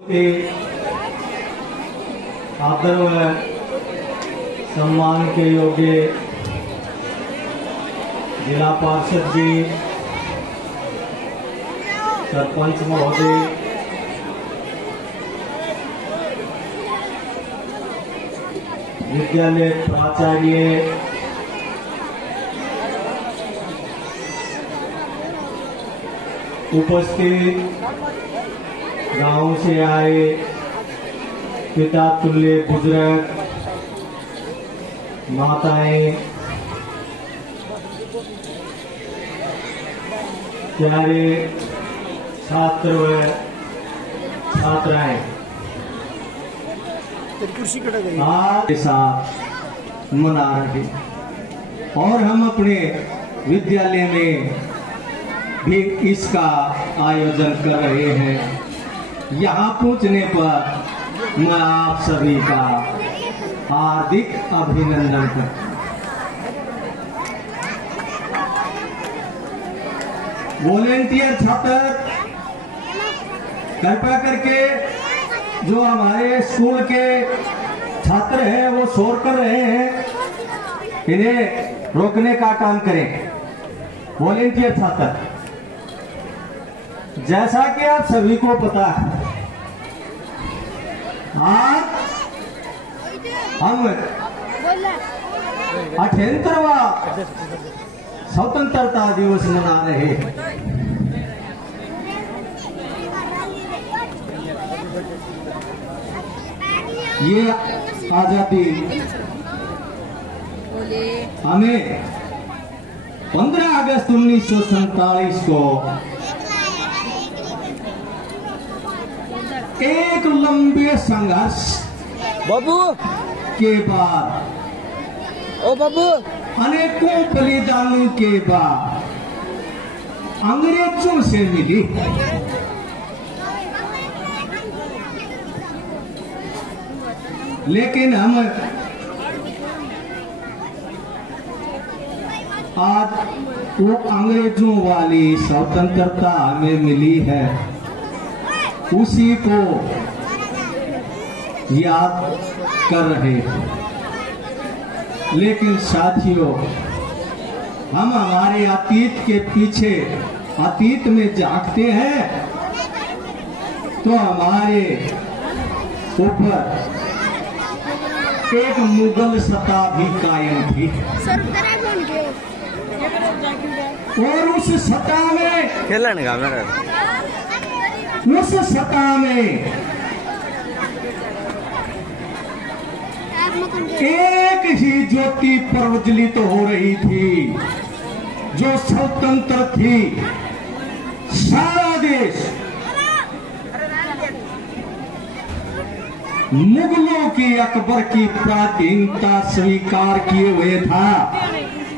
के आदर व सम्मान के योग्य जिला पार्षद जी, सरपंच महोदय, विद्यालय प्राचार्य, उपस्थित गांव से आए पिता तुल्य बुजुर्ग, माताएं, प्यारे छात्र व छात्राएं, आज साथ मना रहे और हम अपने विद्यालय में भी इसका आयोजन कर रहे हैं। यहाँ पहुंचने पर मैं आप सभी का हार्दिक अभिनंदन करता हूँ। वॉलेंटियर छात्र कृपया करके जो हमारे स्कूल के छात्र हैं वो शोर कर रहे हैं, इन्हें रोकने का काम करें। वॉलेंटियर छात्र, जैसा कि आप सभी को पता है, आज हम 78वां स्वतंत्रता दिवस मना रहे हैं। ये आजादी हमें 15 अगस्त 1947 को एक लंबे संघर्ष बाबू के बाद, ओ बाबू, अनेकों बलिदानों के बाद अंग्रेजों से मिली। लेकिन हम आज वो अंग्रेजों वाली स्वतंत्रता हमें मिली है, उसी को याद कर रहे हैं। लेकिन साथियों, हम हमारे अतीत के पीछे अतीत में झांकते हैं तो हमारे ऊपर एक मुगल सत्ता भी कायम थी और उस सत्ता में एक ही ज्योति प्रज्वलित हो रही थी जो स्वतंत्र थी। सारा देश मुगलों की, अकबर की प्राधीनता स्वीकार किए हुए था,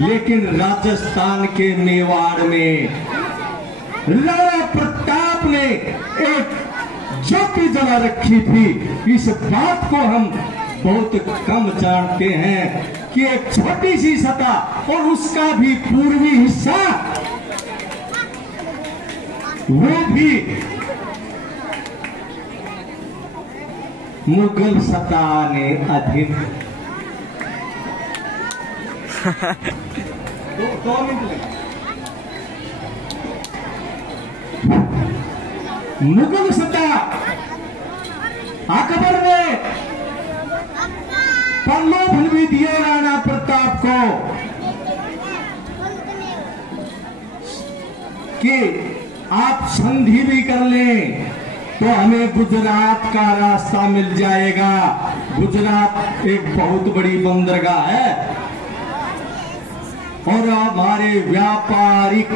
लेकिन राजस्थान के मेवाड़ में राणा प्रताप ने एक ज्योति जला रखी थी। इस बात को हम बहुत कम जानते हैं कि एक छोटी सी सतह और उसका भी पूर्वी हिस्सा, वो भी मुगल सत्ता ने अधीन। दो मिनट लगे। मुगल सत्ता अकबर ने प्रलोभन भी दिया राणा प्रताप को कि आप संधि भी कर लें तो हमें गुजरात का रास्ता मिल जाएगा। गुजरात एक बहुत बड़ी बंदरगाह है और हमारे व्यापारिक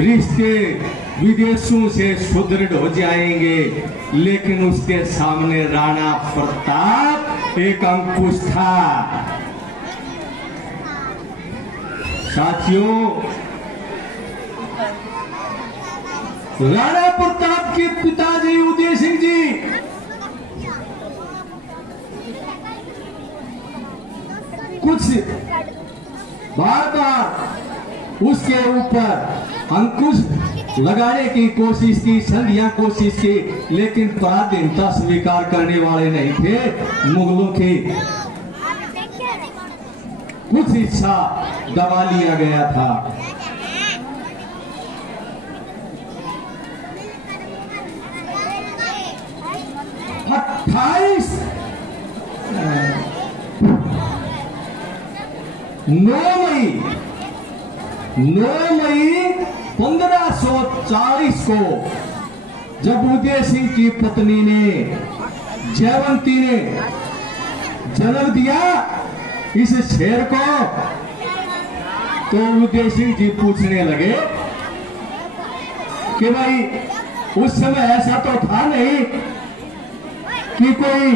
रिश्ते विदेशों से सुदृढ़ हो जाएंगे। लेकिन उसके सामने राणा प्रताप एक अंकुश था। साथियों, राणा प्रताप के पिताजी उदय सिंह जी कुछ बार बार उसके ऊपर अंकुश लगाने की कोशिश की, संधियां कोशिश की, लेकिन पराधीनता स्वीकार करने वाले नहीं थे। मुगलों की कुछ हिस्सा दबा लिया गया था। नौ मई 1540 को जब उदय सिंह की पत्नी ने जयवंती ने जन्म दिया इस शेर को, तो उदय सिंह जी पूछने लगे कि भाई उस समय ऐसा तो था नहीं कि कोई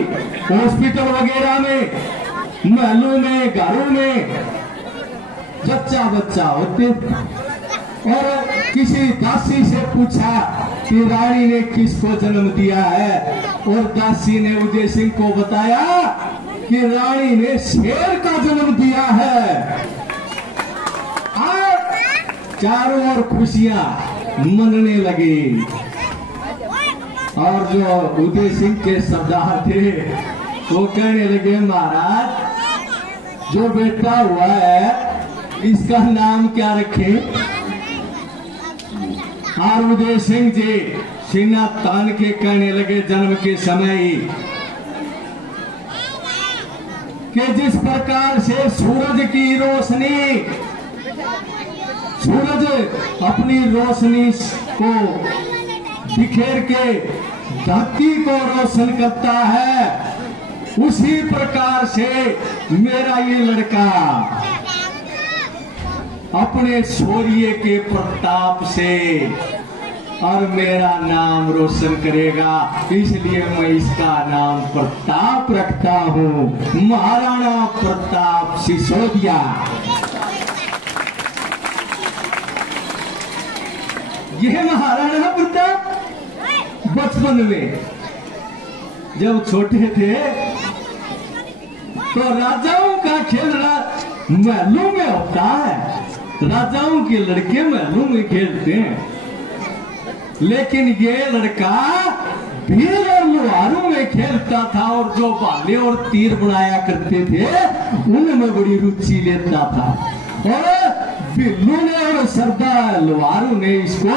हॉस्पिटल वगैरह में, महलों में, घरों में जच्चा बच्चा होते, और किसी दासी से पूछा कि रानी ने किसको जन्म दिया है, और दासी ने उदय सिंह को बताया कि रानी ने शेर का जन्म दिया है। चारों ओर खुशियां मनने लगी, और जो उदय सिंह के सरदार थे वो कहने लगे, महाराज जो बेटा हुआ है इसका नाम क्या रखें? और उदय सिंह जी सीना तान के कहने लगे जन्म के समय ही कि जिस प्रकार से सूरज की रोशनी, सूरज अपनी रोशनी को बिखेर के धरती को रोशन करता है, उसी प्रकार से मेरा ये लड़का अपने शौर्य के प्रताप से और मेरा नाम रोशन करेगा, इसलिए मैं इसका नाम प्रताप रखता हूँ, महाराणा प्रताप सिसोदिया। यह महाराणा प्रताप बचपन में जब छोटे थे तो राजाओं का खेल महलों में होता है, राजाओं के लड़के महलों में खेलते हैं, लेकिन ये लड़का भील और लोहारों में खेलता था, और जो भाले और तीर बनाया करते थे उनमें बड़ी रुचि लेता था। और बिल्लू ने और सरदार लोहारू ने इसको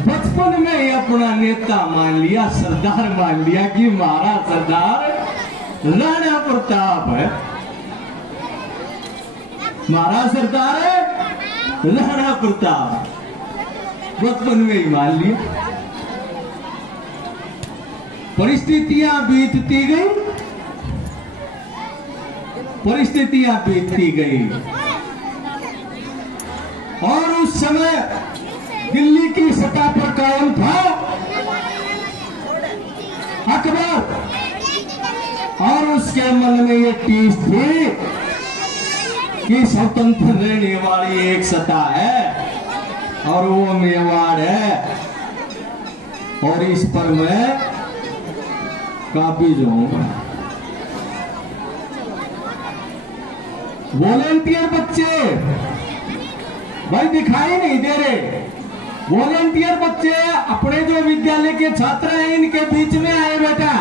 बचपन में ही अपना नेता मान लिया, सरदार मान लिया कि हमारा सरदार राणा प्रताप है, हमारा सरदार है राणा प्रताप, बचपन में ही मान लिया। परिस्थितियां बीतती गई, परिस्थितियां बीतती गई, और उस समय दिल्ली की सत्ता पर कायम था अकबर, और उसके मन में ये टीस थी कि स्वतंत्र रहने वाली एक सत्ता है और वो मेवाड़ है, और इस पर मैं काबिज हूं। वॉलेंटियर बच्चे भाई दिखाई नहीं दे रहे, वॉलेंटियर बच्चे अपने जो विद्यालय के छात्र हैं इनके बीच में आए बेटा,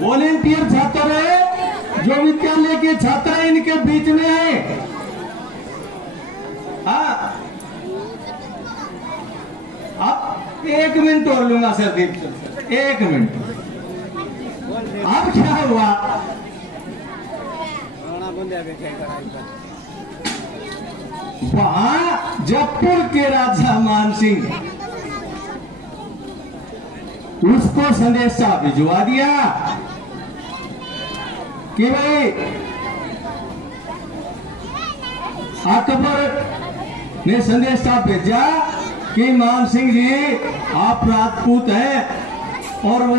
वॉलेंटियर छात्र है जो विद्यालय के छात्र हैं इनके बीच में आए। हाँ, अब 1 मिनट और लूंगा सरदीप, 1 मिनट। अब क्या हुआ, वहां जयपुर के राजा मान सिंह उसको संदेशा भिजवा दिया कि भाई अकबर ने संदेशा भेजा कि मान सिंह जी आप राजपूत हैं और वो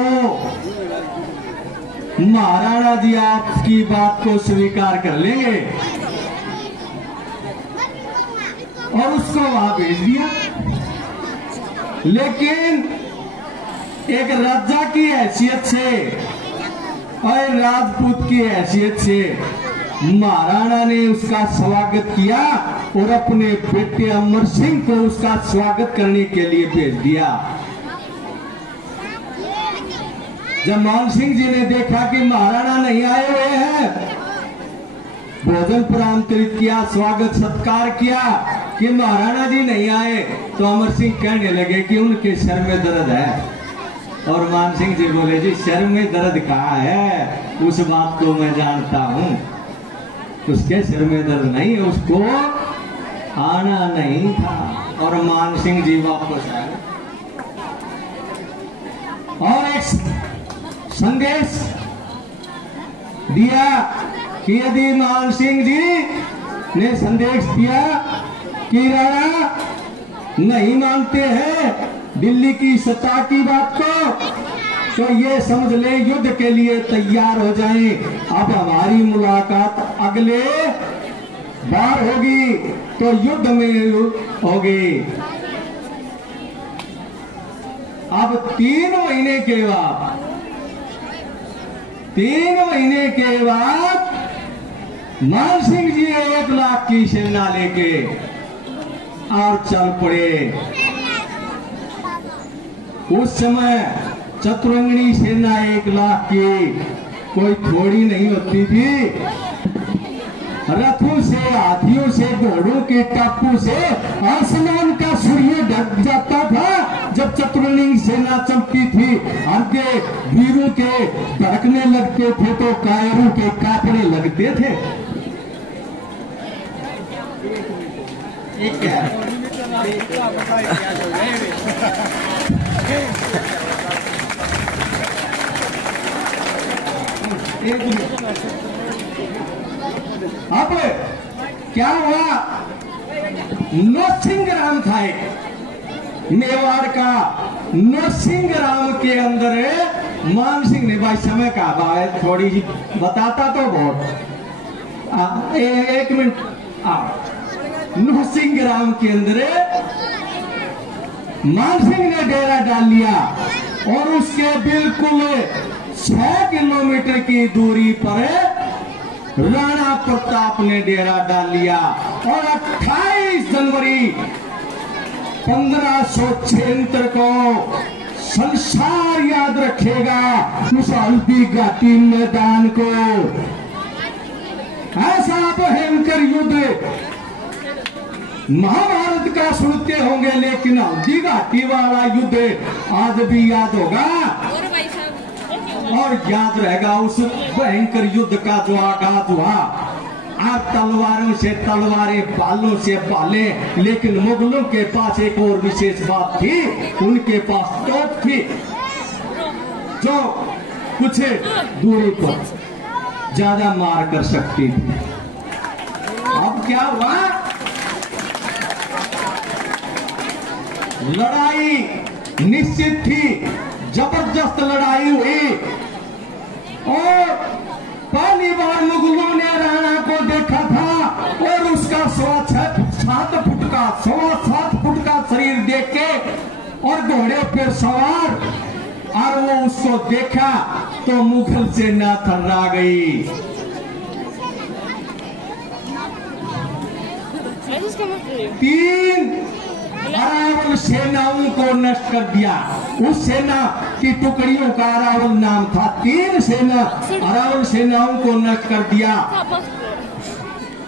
महाराणा जी आपकी बात को स्वीकार कर लेंगे, और उसको वहां भेज दिया। लेकिन एक राजा की हैसियत से और राजपूत की हैसियत से महाराणा ने उसका स्वागत किया और अपने बेटे अमर सिंह को उसका स्वागत करने के लिए भेज दिया। जब मान सिंह जी ने देखा कि महाराणा नहीं आए हुए हैं, भोजन आमंत्रित किया, स्वागत सत्कार किया कि महाराणा जी नहीं आए, तो अमर सिंह कहने लगे कि उनके सर में दर्द है। और मान सिंह जी बोले, जी सर में दर्द कहाँ है, उस बात को मैं जानता हूं, उसके सर में दर्द नहीं है, उसको आना नहीं था। और मान सिंह जी वापस आए और एक संदेश दिया कि यदि मान सिंह जी ने संदेश दिया कि राणा नहीं मानते हैं दिल्ली की सत्ता की बात को, तो ये समझ ले युद्ध के लिए तैयार हो जाएं। अब हमारी मुलाकात अगले बार होगी तो युद्ध में होगी। अब 3 महीने के बाद 3 महीने के बाद मान सिंह जी 1 लाख की सेना लेके और चल पड़े। उस समय चतुरंगनी सेना 1 लाख की कोई थोड़ी नहीं होती थी। रथों से, हाथियों से, घोड़ों के टापू से आसमान का सूर्य ढक जाता था जब चतुरंगी सेना चमकी थी। आगे वीरों के धड़कने लगते थे तो कायरों के कांपने लगते थे। अब क्या हुआ, नरसिंहराम था एक मेवाड़ का। नरसिंहराम के अंदर मान सिंह ने, भाई समय का अभाव है, थोड़ी सी बताता तो बहुत, 1 मिनट। नरसिंहराम के अंदर मान सिंह ने डेरा डाल लिया और उसके बिल्कुल 6 किलोमीटर की दूरी पर राणा प्रताप ने डेरा डाल लिया। और 28 जनवरी 1576 को संसार याद रखेगा उस हल्दी घाटी मैदान को। ऐसा भयंकर युद्ध महाभारत का सुनते होंगे, लेकिन हल्दी घाटी वाला युद्ध आज भी याद होगा और याद रहेगा उस भयंकर युद्ध का जो आगाज हुआ। आप तलवारों से तलवारें, बालों से बाले, लेकिन मुगलों के पास एक और विशेष बात थी, उनके पास तोप थी जो कुछ दूरी पर ज्यादा मार कर सकती थी। अब क्या हुआ, लड़ाई निश्चित थी, जबरदस्त लड़ाई हुई और पहली बार मुगलों ने राणा को देखा था और उसका 7 फुट का शरीर देख के और घोड़े पर सवार, और वो उसको देखा तो मुगल सेना थर्रा गई। तीन अरावल सेनाओं को नष्ट कर दिया। उस सेना की टुकड़ियों का अरावल नाम था। 3 सेना अरावल सेनाओं को नष्ट कर दिया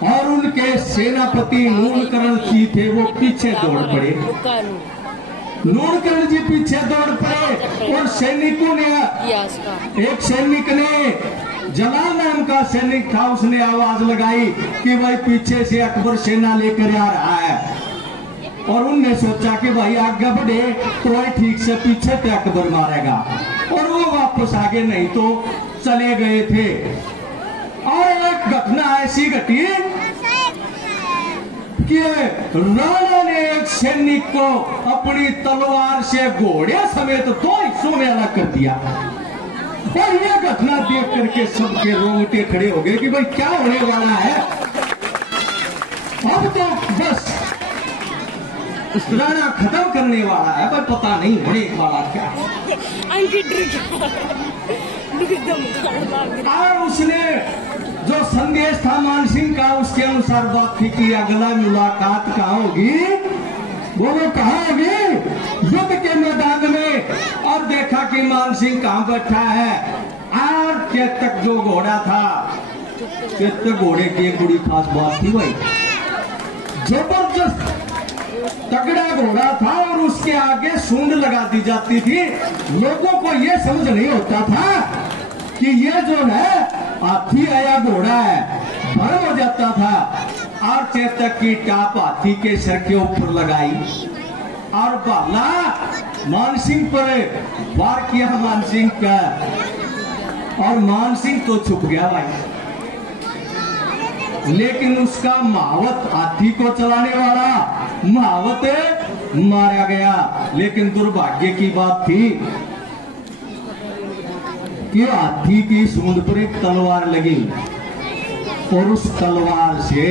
और उनके सेनापति नूनकरण जी थे, वो पीछे दौड़ पड़े। नूनकरण जी पीछे दौड़ पड़े और सैनिकों ने, एक सैनिक ने, जलाल नाम का सैनिक था, उसने आवाज लगाई कि भाई पीछे से अकबर सेना लेकर आ रहा है। और उनने सोचा कि भाई आगे बढ़े तो ठीक से पीछे पे अकबर मारेगा, और वो वापस आगे नहीं तो चले गए थे। और एक घटना ऐसी घटी कि राणा ने एक सैनिक को अपनी तलवार से घोड़े समेत 2 हिस्सों में अलग कर दिया। और यह घटना देख करके सबके रोंगटे खड़े हो गए कि भाई क्या होने वाला है। अब तो बस राणा खत्म करने वाला है, पर पता नहीं होने वाला क्या। और उसने जो संदेश था मानसिंह का, उसके अनुसार बात थी कि अगला मुलाकात कहाँ होगी, वो कहाँ होगी, युद्ध के मैदान में। और देखा कि मानसिंह कहाँ बैठा है, और चेतक जो घोड़ा था, चेतक घोड़े की एक बड़ी खास बात थी भाई, जबरदस्त तगड़ा घोड़ा था और उसके आगे सूंड लगा दी जाती थी। लोगों को यह समझ नहीं होता था कि ये जो है हाथी है या घोड़ा है, भ्रम हो जाता था। और चेतक की टाप हाथी के सर के ऊपर लगाई और भाला मानसिंह पर वार किया, मानसिंह का, और मानसिंह तो छुप गया भाई। लेकिन उसका महावत, हाथी को चलाने वाला महावत मारा गया। लेकिन दुर्भाग्य की बात थी कि हाथी की सूंड पर एक तलवार लगी और उस तलवार से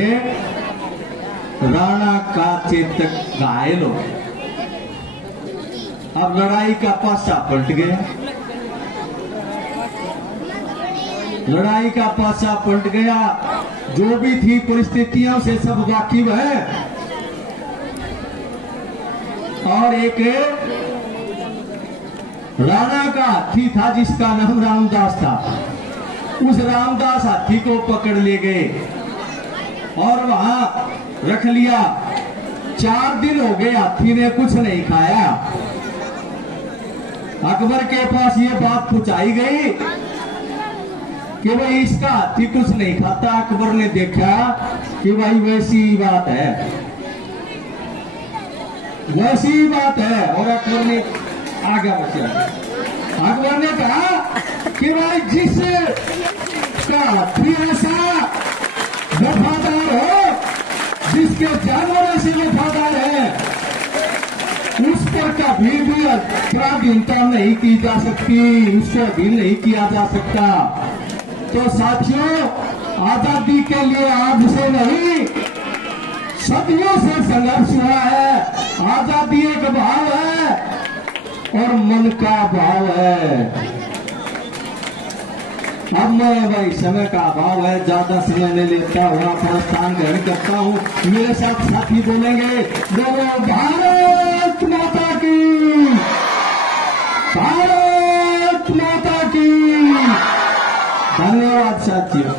राणा का चेतक घायल हो गया। अब लड़ाई का पासा पलट गया, लड़ाई का पासा पलट गया। जो भी थी परिस्थितियों से सब वाकिफ है। और एक राणा का हाथी था जिसका नाम रामदास था। उस रामदास हाथी को पकड़ ले गए और वहां रख लिया। 4 दिन हो गए, हाथी ने कुछ नहीं खाया। अकबर के पास ये बात पहुंचाई गई कि भाई इसका हाथी कुछ नहीं खाता। अकबर ने देखा कि भाई वैसी बात है, वैसी बात है। और अकबर ने आगे बढ़ा, अकबर ने कहा कि भाई जिसका हाथी ऐसा वफादार हो, जिसके जानवर ऐसे वफादार है, उस पर कभी भी पराधीनता नहीं की जा सकती, उसको अधीन नहीं किया जा सकता। तो साथियों, आजादी के लिए आज से नहीं, सदियों से संघर्ष हुआ है। आजादी एक भाव है और मन का भाव है। अब मैं भाई समय का अभाव है, ज्यादा समय नहीं लेता हुआ प्रस्थान ग्रहण करता हूँ। मेरे साथ साथी बोलेंगे, बोलो भारत माता की, भारत माता की। धन्यवाद साथियों।